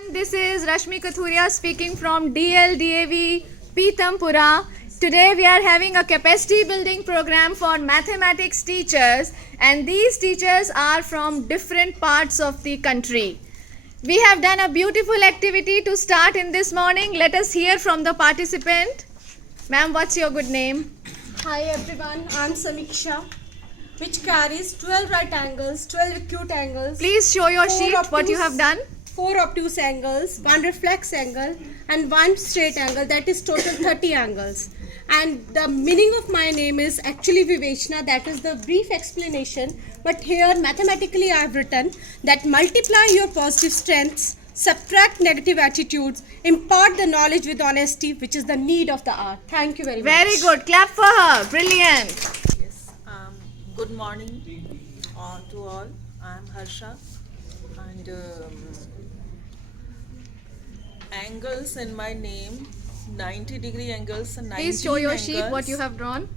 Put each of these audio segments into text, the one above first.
everyone, this is Rashmi Kathuria speaking from DLDAV Pitampura. Today we are having a capacity building program for mathematics teachers, and these teachers are from different parts of the country. We have done a beautiful activity to start in this morning. Let us hear from the participant. Ma'am, what's your good name? Hi everyone, I'm Samiksha, which carries 12 right angles, 12 acute angles. Please show your four sheet, what you have done. 4 obtuse angles, 1 reflex angle and 1 straight angle, that is total 30 angles. And the meaning of my name is actually Vivechna, that is the brief explanation. But here mathematically I have written that multiply your positive strengths, subtract negative attitudes, impart the knowledge with honesty, which is the need of the hour. Thank you very much. Very good. Clap for her. Brilliant. Yes. Good morning to all. I am Harsha, and angles in my name, 90-degree angles and 19 Please show your angles. sheet, what you have drawn.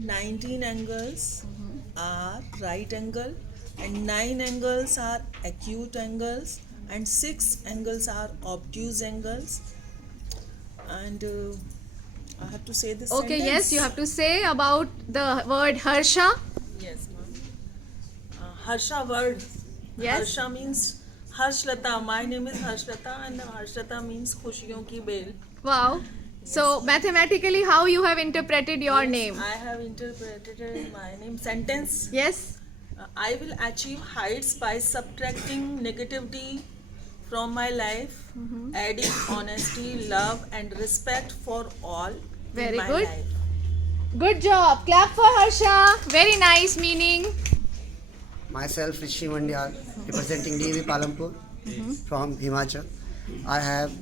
19 angles are right angle, and 9 angles are acute angles, and 6 angles are obtuse angles. And I have to say this Okay, sentence. yes, you have to say about the word Harsha. Yes, ma'am. Harsha word. Yes. Harsha means Harshlata. My name is Harshlata, and Harshlata means खुशियों की bell. Wow. So, mathematically, how you have interpreted your name? I have interpreted my name sentence. Yes. I will achieve heights by subtracting negativity from my life, adding honesty, love, and respect for all Very in my good. life. Good job. Clap for Harsha. Very nice meaning. Myself, Rishi Mandya, representing DAV Palampur from Himachal. I have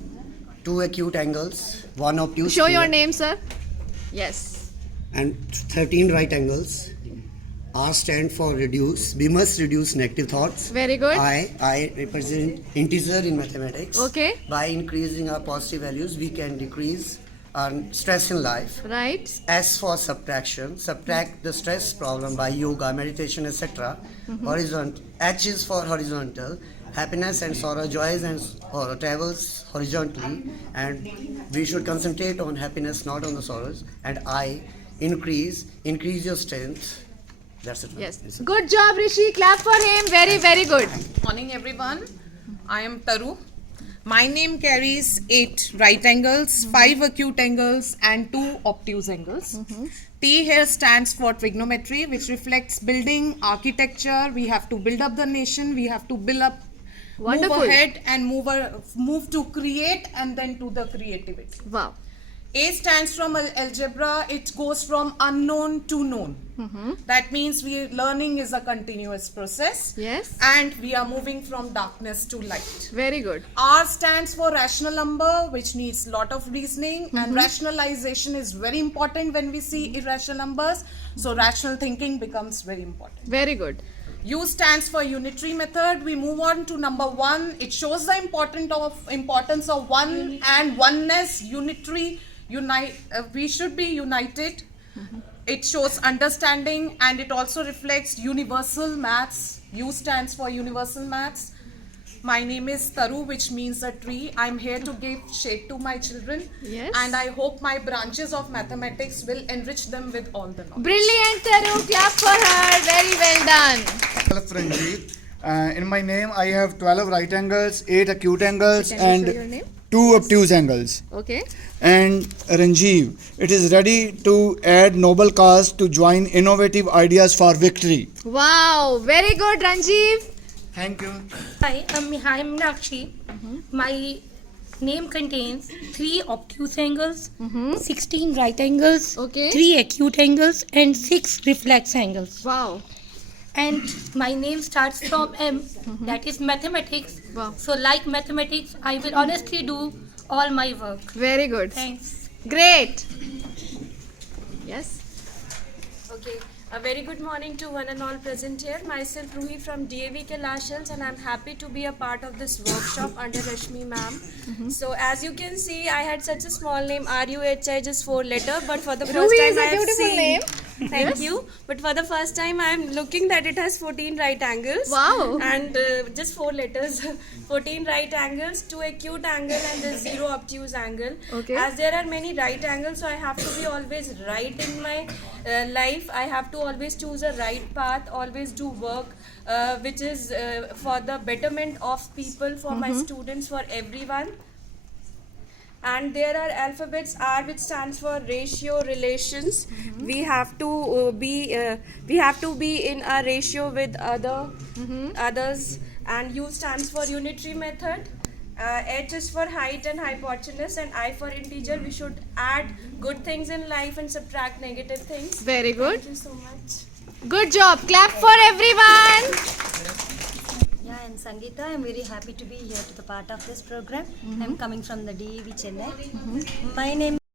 2 acute angles, 1 obtuse Show your angle, name, sir. Yes. and 13 right angles. R stand for reduce. We must reduce negative thoughts. Very good. I represent integer in mathematics. Okay. By increasing our positive values, we can decrease our stress in life. Right. S for subtraction, subtract the stress problem by yoga, meditation, etc. Horizontal. H is for horizontal, happiness and sorrow, joys and sorrow travels horizontally, and we should concentrate on happiness, not on the sorrows. And I, increase your strength. That's it. Yes. Good job, Rishi. Clap for him. Very, very good. Morning everyone, I am Taru. My name carries 8 right angles, 5 acute angles and 2 obtuse angles. T here stands for trigonometry, which reflects building, architecture. We have to build up the nation, we have to build up, Wonderful. move ahead and move to create and then to the creativity. Wow. A stands from algebra, it goes from unknown to known. That means learning is a continuous process. Yes. And we are moving from darkness to light. Very good. R stands for rational number, which needs lot of reasoning, and rationalization is very important when we see irrational numbers. So rational thinking becomes very important. Very good. U stands for unitary method. We move on to number 1. It shows the importance of one and oneness, unitary. We should be united. It shows understanding, and it also reflects universal maths. U stands for universal maths. My name is Taru, which means a tree. I'm here to give shade to my children. Yes. And I hope my branches of mathematics will enrich them with all the knowledge. Brilliant, Taru. Clap for her. Very well done. Myself Ranjit. In my name, I have 12 right angles, 8 acute angles, Can you and show your name? 2 obtuse angles. Okay. And Ranjiv, it is ready to add noble cause to join innovative ideas for victory. Wow. Very good, Ranjiv. Thank you. Hi, I'm Meenakshi. My name contains 3 obtuse angles, 16 right angles, Okay. 3 acute angles, and 6 reflex angles. Wow. And my name starts from M, that is mathematics. Wow. So, like mathematics, I will honestly do all my work. Very good. Thanks. Great. Yes. Okay, a very good morning to one and all present here. Myself Ruhi from DAV Kailashals, and I'm happy to be a part of this workshop under Rashmi ma'am. So as you can see, I had such a small name, RUHI, just 4 letters, but for the first Ruhi time is a I have beautiful seen name. Thank you. But for the first time, I am looking that it has 14 right angles. Wow. And just 4 letters. 14 right angles, 2 acute angle, and the 0 obtuse angle. Okay. As there are many right angles, so I have to be always right in my life. I have to always choose a right path, always do work which is for the betterment of people, for my students, for everyone. And there are alphabets R, which stands for ratio, relations. We have to be in a ratio with others. And U stands for unitary method. H is for height and hypotenuse, and I for integer. We should add good things in life and subtract negative things. Very good. Thank you so much. Good job. Clap for everyone. Yeah, I'm Sangeeta. I'm very happy to be here to the part of this program. I'm coming from the DEV Chennai. My name